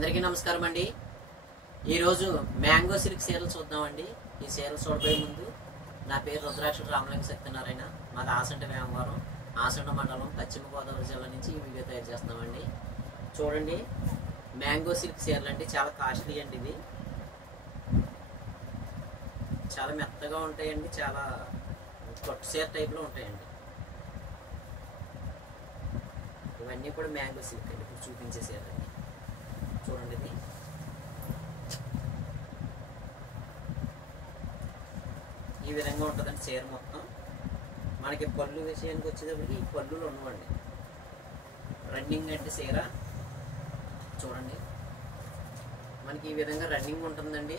అందరికీ నమస్కారం అండి. ఈరోజు మ్యాంగో సిల్క్ చీరలు చూద్దామండి. ఈ చీరలు చూడబోయే ముందు నా పేరు రుద్రాక్షుడు రామలింగ సత్యనారాయణ. మాది ఆసంట వేమవరం, ఆసంట మండలం, పశ్చిమ గోదావరి జిల్లా నుంచి ఈ వీడియో తయారు చేస్తున్నామండి. చూడండి, మ్యాంగో సిల్క్ చీరలు అండి, చాలా కాస్ట్లీ అండి. ఇది చాలా మెత్తగా ఉంటాయండి, చాలా పట్టు చీర టైప్లో ఉంటాయండి. ఇవన్నీ కూడా మ్యాంగో సిల్క్ అండి. ఇప్పుడు చూపించే చీరలు చూడండి. ఇది ఈ విధంగా ఉంటుందండి చీర మొత్తం. మనకి పళ్ళు విషయానికి వచ్చేటప్పటికి ఈ పళ్ళులు ఉండవండి, రన్నింగ్ అంటే చీర చూడండి. మనకి ఈ విధంగా రన్నింగ్ ఉంటుందండి.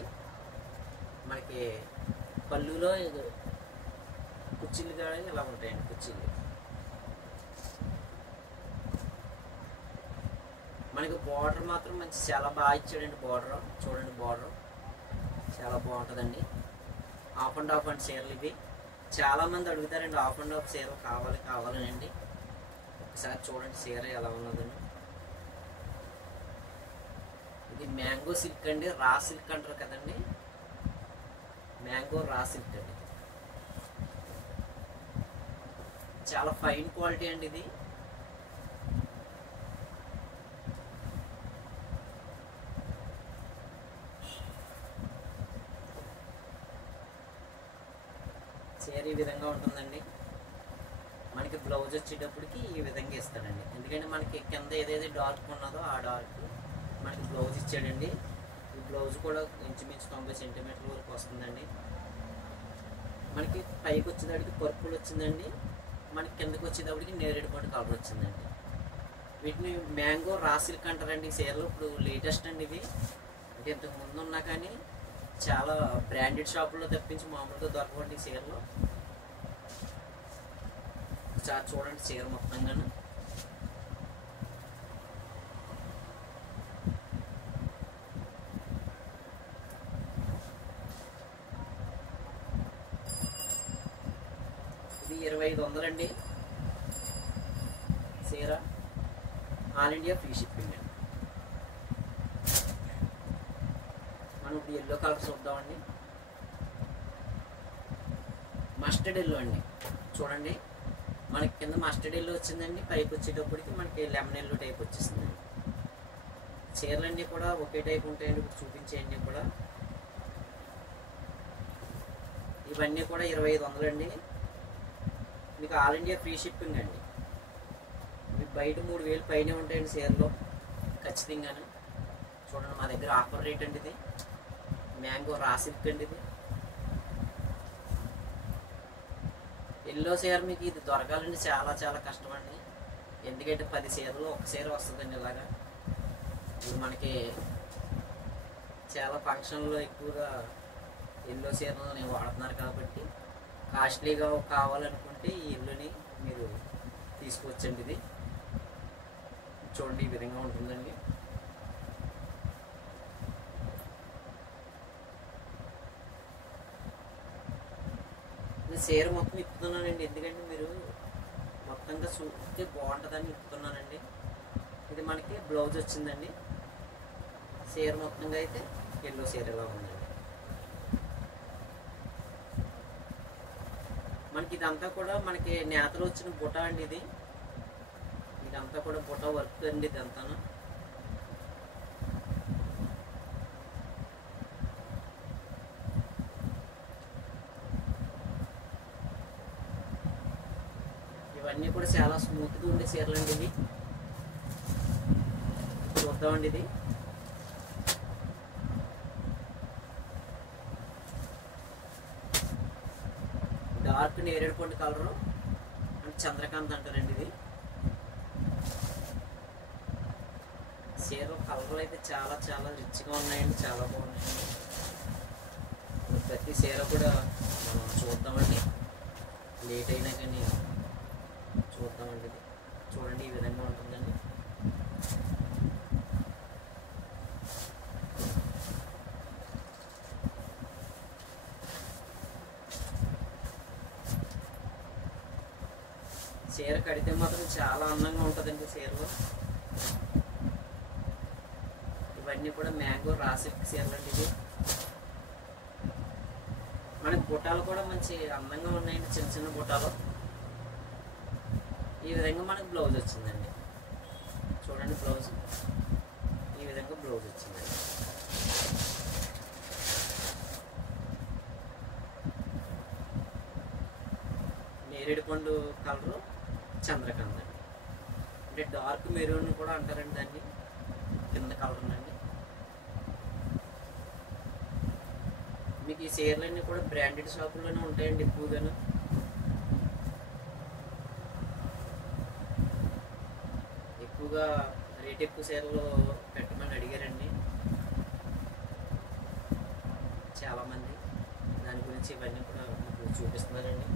మనకి పళ్ళులో కుర్చీలు కూడా ఇలా ఉంటాయండి. కుర్చీలు మనకి బార్డర్ మాత్రం మంచి చాలా బాగా ఇచ్చాడండి. బార్డర్ చూడండి, బార్డర్ చాలా బాగుంటుందండి. ఆఫ్ అండ్ ఆఫ్ అండ్ చీరలు ఇవి చాలామంది అడుగుతారండి. ఆఫ్ అండ్ ఆఫ్ చీర కావాలనండి. ఒకసారి చూడండి చీర ఎలా ఉన్నదండి. ఇది మ్యాంగో సిల్క్ అండి, రా సిల్క్ అంటారు కదండి. మ్యాంగో రా సిల్క్ అండి, చాలా ఫైన్ క్వాలిటీ అండి. ఇది చీర ఈ విధంగా ఉంటుందండి. మనకి బ్లౌజ్ వచ్చేటప్పటికి ఈ విధంగా ఇస్తాడండి. ఎందుకంటే మనకి కింద ఏదైతే డార్క్ ఉన్నదో ఆ డార్క్ మనకి బ్లౌజ్ ఇచ్చాడండి. ఈ బ్లౌజ్ కూడా ఇంచుమించు 90 సెంటీమీటర్ల వరకు వస్తుందండి. మనకి పైకి వచ్చేటప్పటికి పర్పుల్ వచ్చిందండి. మనకి కిందకి వచ్చేటప్పటికి నేరేడు పండు కలర్ వచ్చిందండి. వీటిని మ్యాంగో రా సిల్క్ అంటారండి. ఈ చీరలు ఇప్పుడు లేటెస్ట్ అండి. ఇవి అంటే ఇంతకు ముందు ఉన్నా కానీ చాలా బ్రాండెడ్ షాపుల్లో తప్పించి మామూలుగా దొరకవండి చీరలు. చాలా చూడండి చీర మొత్తంగాను. ఇది 2500 అండి చీర. ఆల్ ఇండియా ఫ్రీ షిప్పింగ్ అండి. మనం ఇప్పుడు ఎల్లో కలర్ చూద్దామండి. మస్టర్డ్ ఎల్లో అండి. చూడండి, మనకి కింద మస్టర్డ్ ఎల్లో వచ్చిందండి. పైకి వచ్చేటప్పటికి మనకి లెమన్ ఎల్లో టైప్ వచ్చేసిందండి. చీరలన్నీ కూడా ఒకే టైప్ ఉంటాయండి. ఇప్పుడు చూపించేయండి కూడా. ఇవన్నీ కూడా 2500 అండి. మీకు ఆల్ ఇండియా ఫ్రీ షిప్పింగ్ అండి. మీకు బయట 3000 పైనే ఉంటాయండి చీరలో ఖచ్చితంగాను. చూడండి, మా దగ్గర ఆఫర్ రేట్ అండి. ఇది మ్యాంగో రా సిల్క్ అండి. ఇది ఎల్లో చీర మీకు ఇది దొరకాలండి చాలా చాలా కష్టం అండి. ఎందుకంటే 10 చీరలు ఒక చీర వస్తుందండి. ఇలాగా ఇప్పుడు మనకి చాలా ఫంక్షన్లో ఎక్కువగా ఎల్లో చీరలు వాడుతున్నారు కాబట్టి కాస్ట్లీగా కావాలనుకుంటే ఈ ఎల్లోని మీరు తీసుకోవచ్చండి. ఇది చూడండి, ఈ విధంగా ఉంటుందండి. చీర మొత్తం ఇప్పుతున్నానండి, ఎందుకంటే మీరు మొత్తంగా చూస్తే బాగుంటుందని ఇప్పుతున్నానండి. ఇది మనకి బ్లౌజ్ వచ్చిందండి. చీర మొత్తంగా అయితే ఎల్లో చీర ఇలా ఉందండి. మనకి ఇదంతా కూడా మనకి నేతలు వచ్చిన బుట్ట అండి. ఇదంతా కూడా బుట్ట వర్క్ అండి. ఇదంతా ఇవన్నీ కూడా చాలా స్మూత్గా ఉండే చీరలు అండి. ఇవి చూద్దామండి. ఇది డార్క్ నేరేడు పండు కలరు అంటే చంద్రకాంత్ అంటారండి. ఇది చీర కలర్లు అయితే చాలా చాలా రిచ్గా ఉన్నాయండి, చాలా బాగున్నాయండి. ప్రతి చీర కూడా మనం చూద్దామండి. లేట్ అయినా కానీ చూద్దామండి. ఇది చూడండి, ఈ విధంగా ఉంటుందండి. చీర కడితే మాత్రం చాలా అందంగా ఉంటుందండి చీరలో. ఇవన్నీ కూడా మ్యాంగో రా సిల్క్ చీరలు అండి. ఇది మనకి బుట్టాలు కూడా మంచి అందంగా ఉన్నాయండి, చిన్న చిన్న బుట్టాలు. ఈ విధంగా మనకు బ్లౌజ్ వచ్చిందండి. చూడండి బ్లౌజ్ ఈ విధంగా బ్లౌజ్ వచ్చిందండి. నేరేడు పండు కలరు చంద్రకాంత్ అండి, అంటే డార్క్ మెరూన్ కూడా అంటారండి దాన్ని, కింద కలర్ ఉందండి. మీకు ఈ చీరలన్నీ కూడా బ్రాండెడ్ షాపుల్లోనే ఉంటాయండి ఎక్కువగాను. ఎక్కువగా రేట్ ఎక్కువ చీరలు పెట్టమని అడిగారండి చాలామంది, దాని గురించి ఇవన్నీ కూడా మీకు చూపిస్తున్నారండి.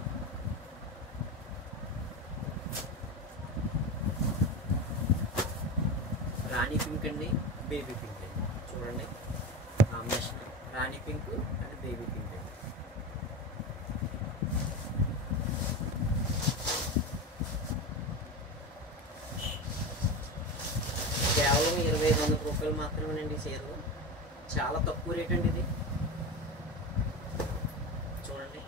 రాణి పింక్ అండి, బేబీ పింక్ అండి. చూడండి combination Rani pink and baby pink అండి. కేవలం 2500 రూపాయలు మాత్రమేనండి చీరలు, చాలా తక్కువ రేట్ అండి ఇది. చూడండి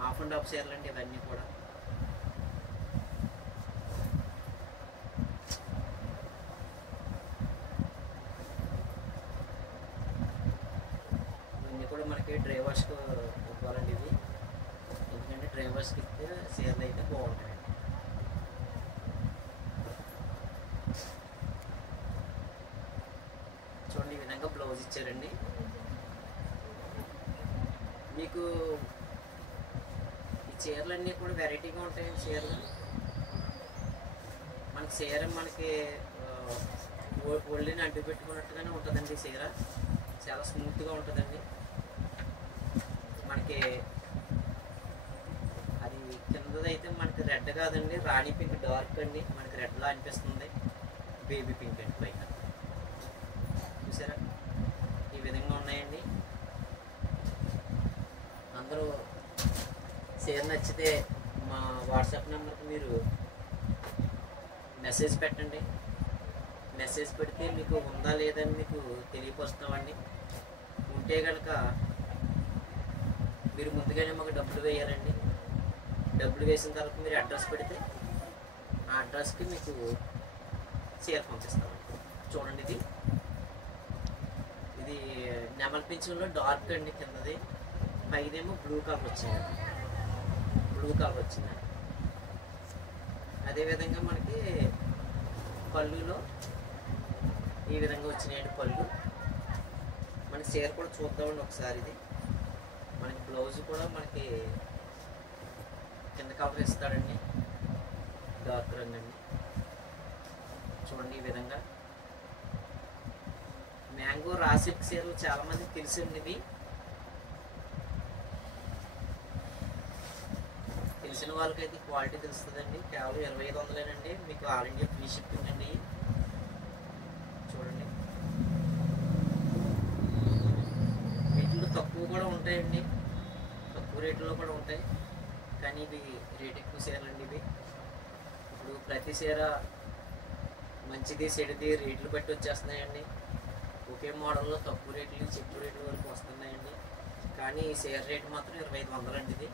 హాఫ్ అండ్ హాఫ్ చీరలు అండి ఇవన్నీ కూడా. ఇవన్నీ కూడా మనకి డ్రైవర్స్కి ఇవ్వాలండి ఇవి, ఎందుకంటే డ్రైవర్స్కి ఇస్తే చీరలు అయితే బాగుంటాయండి. చూడండి ఈ విధంగా బ్లౌజ్ ఇచ్చారండి. మీకు ఈ చీరలన్నీ కూడా వెరైటీగా ఉంటాయండి. చీరలు మనకి చీర మనకి ఒళ్ళని అడ్డు పెట్టుకున్నట్టుగానే ఉంటుందండి. చీర చాలా స్మూత్గా ఉంటుందండి. మనకి అది కిందదైతే మనకి రెడ్ కాదండి, రాణి పింక్ డార్క్ అండి, మనకి రెడ్లా అనిపిస్తుంది. బేబీ పింక్ అండి పైన. చూసారా ఈ విధంగా ఉన్నాయండి. అందరూ చీర నచ్చితే మా వాట్సాప్ నెంబర్కి మీరు మెసేజ్ పెట్టండి. మెసేజ్ పెడితే మీకు ఉందా లేదని మీకు తెలియపరుస్తామండి. ఉంటే కనుక మీరు ముందుగానే మాకు డబ్బులు వేయాలండి. డబ్బులు వేసిన తర్వాత మీరు అడ్రస్ పెడితే ఆ అడ్రస్కి మీకు చీర పంపిస్తామండి. చూడండి ఇది నెమలి పింఛన్లో డార్క్ అండి, కిందది పైదేమో బ్లూ కలర్ వచ్చిందండి. అదేవిధంగా మనకి పళ్ళులో ఈ విధంగా వచ్చినాయండి పళ్ళు. మనకి చీర కూడా చూద్దామండి ఒకసారి. ఇది మనకి బ్లౌజ్ కూడా మనకి కింద కలర్ ఇస్తాడండి, డార్క్ రంగు అండి. చూడండి ఈ విధంగా మ్యాంగో రా సిల్క్ చీరలు చాలామందికి తెలిసింది. ఇవి తెలిసిన వాళ్ళకైతే క్వాలిటీ తెలుస్తుందండి. కేవలం 2500 మీకు ఆల్ ఇండియా ఫ్రీ షిప్పింగ్ అండి. చూడండి వీటిలో తక్కువ కూడా ఉంటాయండి, తక్కువ రేట్లో కూడా ఉంటాయి, కానీ ఇవి రేట్ ఎక్కువ చీరలండి. ఇవి ఇప్పుడు ప్రతి చీర మంచిది చెడుది రేట్లు బట్టి వచ్చేస్తున్నాయండి. ఒకే మోడల్లో తక్కువ రేట్లు నుంచి ఎక్కువ రేట్ల వరకు వస్తున్నాయండి. కానీ ఈ చీర రేట్ మాత్రం 2500 అండి. ఇది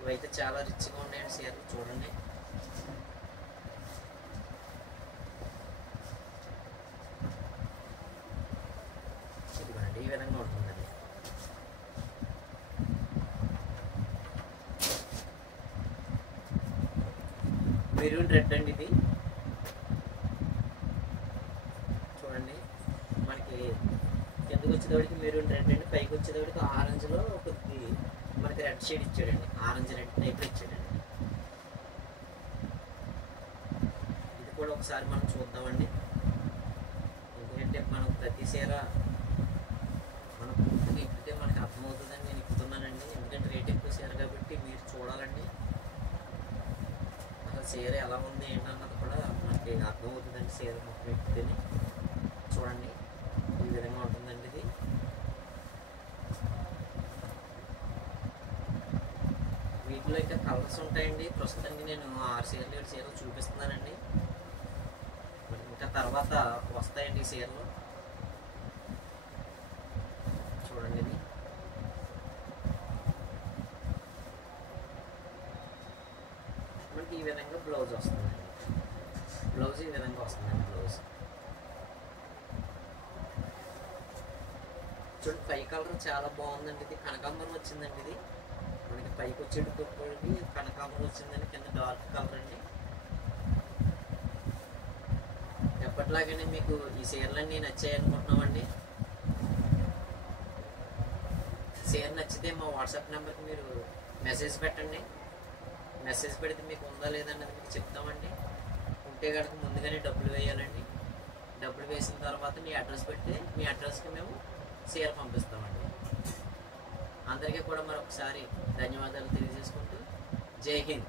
ఇవైతే చాలా రిచ్గా ఉన్నాయండి చీరలు. చూడండి ఇదిగోండి ఈ విధంగా ఉంటుందండి. మెరూన్ రెడ్ అండి ఇది. చూడండి మనకి కిందకి వచ్చేటప్పటికి మెరూన్ రెడ్ అండి, పైకి వచ్చేటప్పటికి ఆరెంజ్లో కొద్ది మనకి రెడ్ షేడ్ ఇచ్చాడండి, ఆరెంజ్ రెడ్ టైప్లో ఇచ్చాడండి. ఇది కూడా ఒకసారి మనం చూద్దామండి. ఎందుకంటే మనం ప్రతి చీర మనం పూర్తిగా ఇప్పితే మనకి అర్థమవుతుందని నేను ఇప్పుతున్నానండి. ఎందుకంటే రేట్ ఎక్కువ చీర కాబట్టి మీరు చూడాలండి. అసలు చీర ఎలా ఉంది ఏంటన్నది కూడా మనకి అర్థమవుతుందండి చీర మొత్తం ఇప్పితేనే. కలర్స్ ఉంటాయండి. ప్రస్తుతానికి నేను 6 చీరలు 7 చీరలు చూపిస్తున్నానండి. ఇంకా తర్వాత వస్తాయండి ఈ చీరలు. చూడండి, ఇది మనకి ఈ విధంగా బ్లౌజ్ వస్తుందండి. బ్లౌజ్ ఈ విధంగా వస్తుందండి. బ్లౌజ్ చూడండి, పై కలర్ చాలా బాగుందండి. ఇది కనకాంబరం వచ్చిందండి. ఇది మనకి పైకి వచ్చేటప్పటికి కనకాంబరం వచ్చిందండి. కింద డార్క్ కలర్ అండి. ఎప్పటిలాగానే మీకు ఈ చీరలన్నీ నచ్చాయి అనుకుంటున్నామండి. చీర నచ్చితే మా వాట్సాప్ నెంబర్కి మీరు మెసేజ్ పెట్టండి. మెసేజ్ పెడితే మీకు ఉందా లేదన్నది మీకు చెప్తామండి. ఉంటే కనుక ముందుగానే డబ్బులు వేయాలండి. డబ్బులు వేసిన తర్వాత మీ అడ్రస్ పెడితే మీ అడ్రస్కి మేము చీర పంపిస్తామండి. అందరికీ కూడా మరొకసారి ధన్యవాదాలు తెలియజేసుకుంటూ జై హింద్.